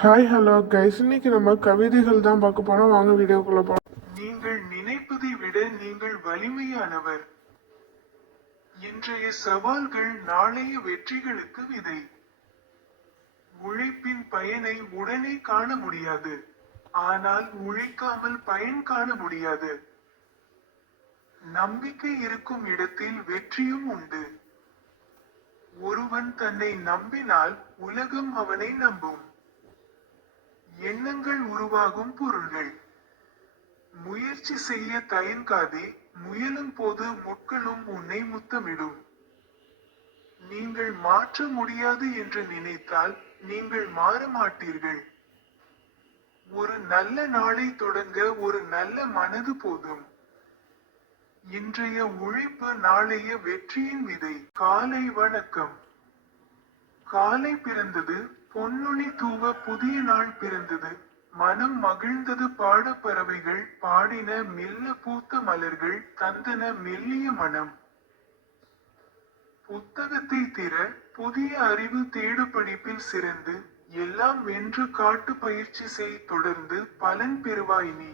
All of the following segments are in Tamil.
ஹாய் ஹலோ கைஸ் இன்னைக்கு நம்ம கவிதைகள் தான் பார்க்க போறோம். வாங்க வீடியோக்குள்ள போறோம் நீங்கள் நினைப்பதை விட நீங்கள் வலிமையானவர். இன்றைய சவால்கள் நாளைய வெற்றிகளுக்கு விதை. உழைப்பின் பயனை உடனே காண முடியாது. ஆனால் உழைக்காமல் பயன் காண முடியாது. நம்பிக்கை இருக்கும் இடத்தில் வெற்றியும் உண்டு. ஒருவன் தன்னை நம்பினால் உலகம் அவனை நம்பும். எண்ணங்கள் உருவாகும் பொருள்கள். முயற்சி செய்ய தயங்காதே முயலும் போது முட்களும் உன்னை முத்தமிடும். நீங்கள் மாற்ற முடியாது என்று நினைத்தால் நீங்கள் மாற மாட்டீர்கள் ஒரு நல்ல நாளை தொடங்க ஒரு நல்ல மனது போதும். இன்றைய உழைப்பு நாளைய வெற்றியின் விதை. காலை வணக்கம். காலை பிறந்தது பொன்னொளி தூவ புதிய நாள் பிறந்தது. மனம் மகிழ்ந்தது பாட பறவைகள் பாடின மெல்ல பூத்த மலர்கள் தந்தன மெல்லிய மனம். புத்தகத்தை திற புதிய அறிவு தேடு படிப்பில் சிறந்து எல்லாம் வென்று காட்டு பயிற்சி செய் தொடர்ந்து பலன் பெறுவாய் நீ.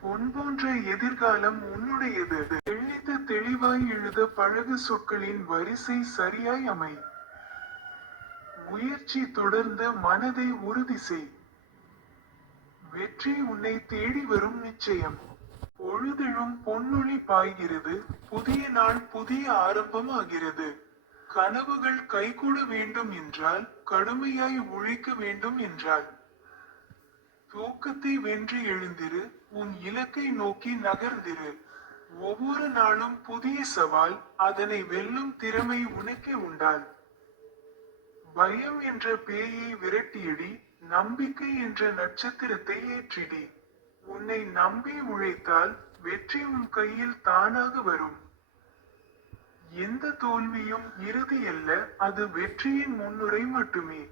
பொன் போன்ற எதிர்காலம் உன்னுடையது. தெளித்து தெளிவாய் எழுத பழகு சொற்களின் வரிசை சரியாய் அமை முயற்சி தொடர்ந்து மனதை உறுதி செய். வெற்றி உன்னை தேடி வரும் நிச்சயம். பொழுதெழும் பொன்னொழி பாய்கிறது. புதிய நாள் புதிய ஆரம்பம் ஆகிறது கனவுகள் கைகூட வேண்டும் என்றால் கடுமையாய் உழைக்க வேண்டும் என்றால். தூக்கத்தை வென்று எழுந்திரு. உன் இலக்கை நோக்கி நகர்ந்திரு. ஒவ்வொரு நாளும் புதிய சவால் அதனை வெல்லும் திறமை உனக்கே உண்டான் பயம் என்ற பேயை விரட்டியடி நம்பிக்கை என்ற நட்சத்திரத்தை ஏற்றிடி. உன்னை நம்பி உழைத்தால் வெற்றி உன் கையில் தானாக வரும். எந்த தோல்வியும் இறுதி அல்ல அது வெற்றியின் முன்னுரை மட்டுமே.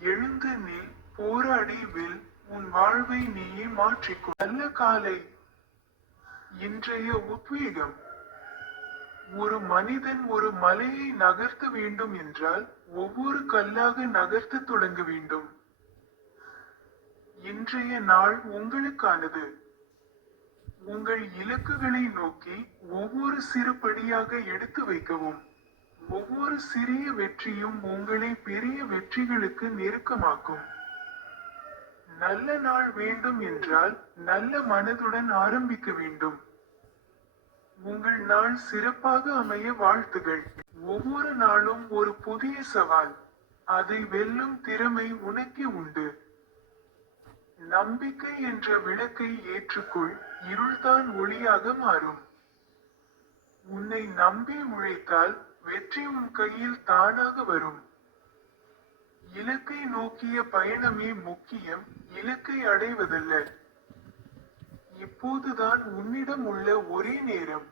எழுந்து நீ போராடி வில் உன் வாழ்வை நீயே மாற்றிக்கொள். நல்ல காலை. இன்றைய உத்வேகம். ஒரு மனிதன் ஒரு மலையை நகர்த்த வேண்டும் என்றால் ஒவ்வொரு கல்லாக நகர்த்த தொடங்க வேண்டும். இன்றைய நாள் உங்களுக்கானது. உங்கள் இலக்குகளை நோக்கி ஒவ்வொரு சிறு படியாக எடுத்து வைக்கவும். ஒவ்வொரு சிறிய வெற்றியும் உங்களை பெரிய வெற்றிகளுக்கு நெருக்கமாக்கும். நல்ல நாள் வேண்டும் என்றால் நல்ல மனதுடன் ஆரம்பிக்க வேண்டும். உங்கள் நாள் சிறப்பாக அமைய வாழ்த்துகள். ஒவ்வொரு நாளும் ஒரு புதிய சவால். அதை வெல்லும் திறமை உனக்கு உண்டு. நம்பிக்கை என்ற விளக்கை ஏற்றுக்கொள். இருள்தான் ஒளியாக மாறும். உன்னை நம்பி உழைத்தால் வெற்றி உன் கையில் தானாக வரும். இலக்கை நோக்கிய பயணமே முக்கியம். இலக்கை அடைவதல்ல. இப்போதுதான் உன்னிடம் உள்ள ஒரே நேரம்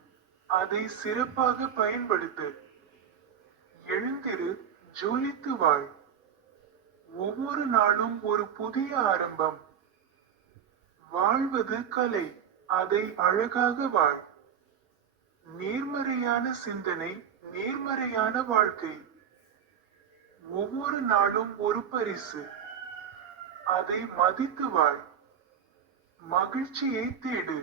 அதை சிறப்பாக பயன்படுத்து. எழுந்திரு ஜொலித்து வாழ். ஒவ்வொரு நாளும் ஒரு புதிய ஆரம்பம். வாழ்வது கலை அதை அழகாக வாழ். நேர்மறையான சிந்தனை நேர்மறையான வாழ்க்கை. ஒவ்வொரு நாளும் ஒரு பரிசு. அதை மதித்து வாழ். மகிழ்ச்சியை தேடு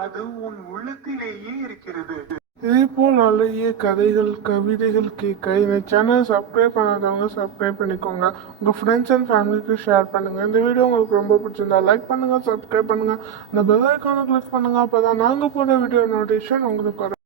அது உன் உள்ளத்திலேயே இருக்கிறது. இதே போல் நிறைய கதைகள் கவிதைகள் கேட்க இந்த சேனல் சப்ஸ்கிரைப் பண்ணாதவங்க சப்ஸ்கிரைப் பண்ணிக்கோங்க. உங்கள் ஃப்ரெண்ட்ஸ் அண்ட் ஃபேமிலிக்கு ஷேர் பண்ணுங்கள் இந்த வீடியோ உங்களுக்கு ரொம்ப பிடிச்சிருந்தா லைக் பண்ணுங்கள் சப்ஸ்கிரைப் பண்ணுங்கள் இந்த பெல் ஐக்கானை கிளிக் பண்ணுங்கள் அப்போ தான் நாங்கள் போகிற வீடியோ நோட்டிஃபிகேஷன் உங்களுக்கு வரும்.